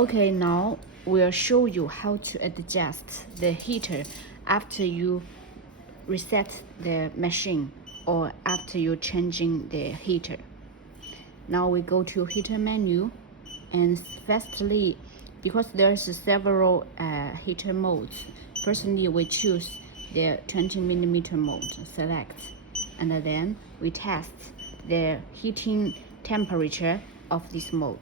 Okay, now we'll show you how to adjust the heater after you reset the machine or after you changing the heater. Now we go to heater menu, and firstly, because there's several heater modes, firstly we choose the 20mm mode, select, and then we test the heating temperature of this mode.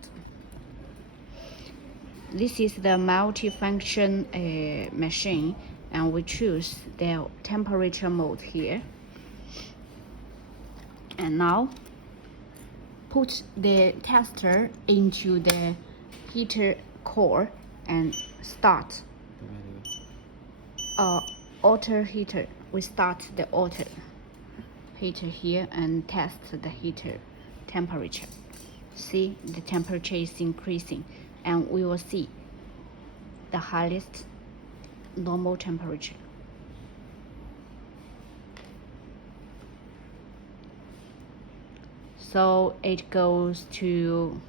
This is the multi-function machine, and we choose the temperature mode here. And now put the tester into the heater core and start auto heater. We start the auto heater here and test the heater temperature. See, the temperature is increasing, and we will see the highest normal temperature. So it goes to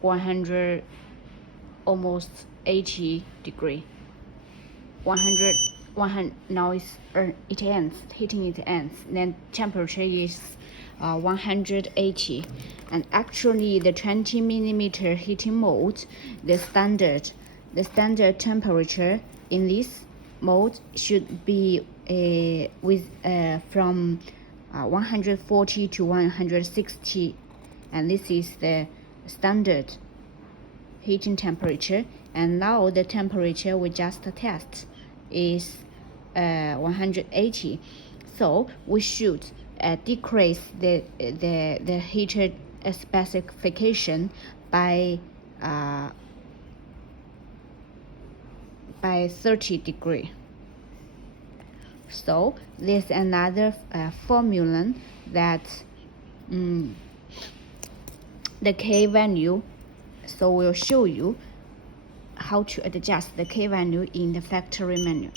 100, almost 80 degree. 100 now it ends, heating it ends. Then temperature is 180, and actually the 20mm heating mode, the standard temperature in this mode should be from 140 to 160, and this is the standard heating temperature. And now the temperature we just test is 180, so we should decrease the heater specification by 30 degree. So there's another formula that the K value. So we'll show you how to adjust the K value in the factory menu.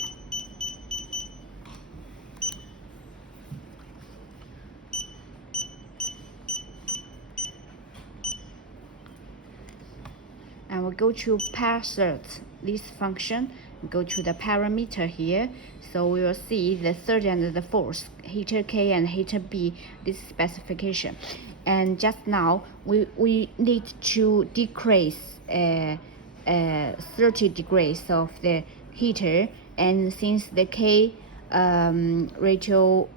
And we'll go to parser this function, go to the parameter here. So we will see the third and the fourth, heater K and heater B, this specification. And just now we need to decrease 30 degrees of the heater, and since the K ratio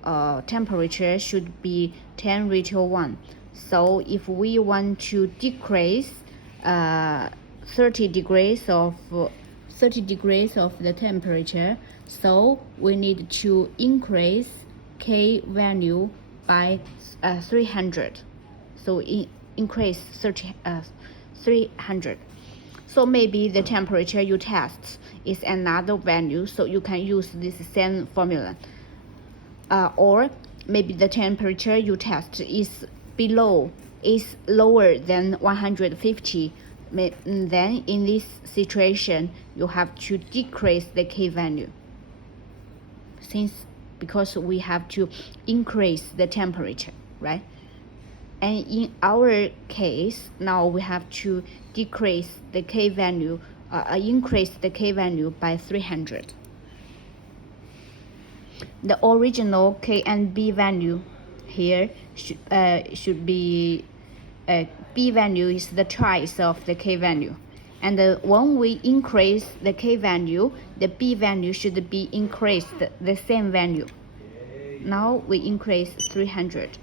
temperature should be 10:1, so if we want to decrease 30 degrees of the temperature, so we need to increase K value by 300. So increase 300. So maybe the temperature you test is another value, so you can use this same formula. Or maybe the temperature you test is lower than 150. Then in this situation you have to decrease the K value, because we have to increase the temperature, right? And in our case, now we have to decrease the K value, increase the K value by 300. The original K and B value here should be B value is the twice of the K value, and when we increase the K value, the B value should be increased the same value. Now we increase 300.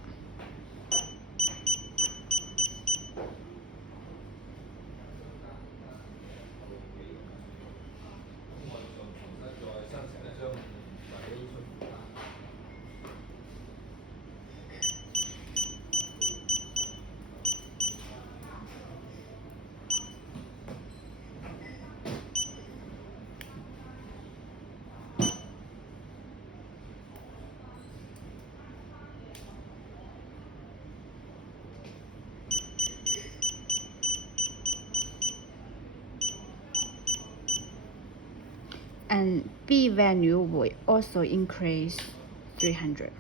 And B value will also increase 300.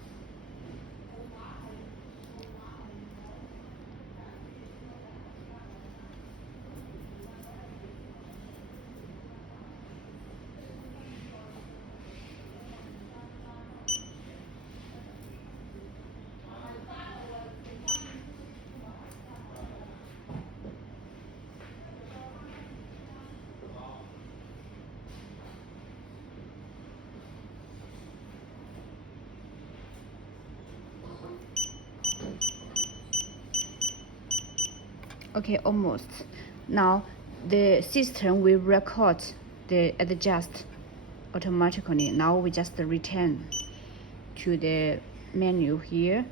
Okay, almost. Now the system will record the adjust automatically. Now we just return to the menu here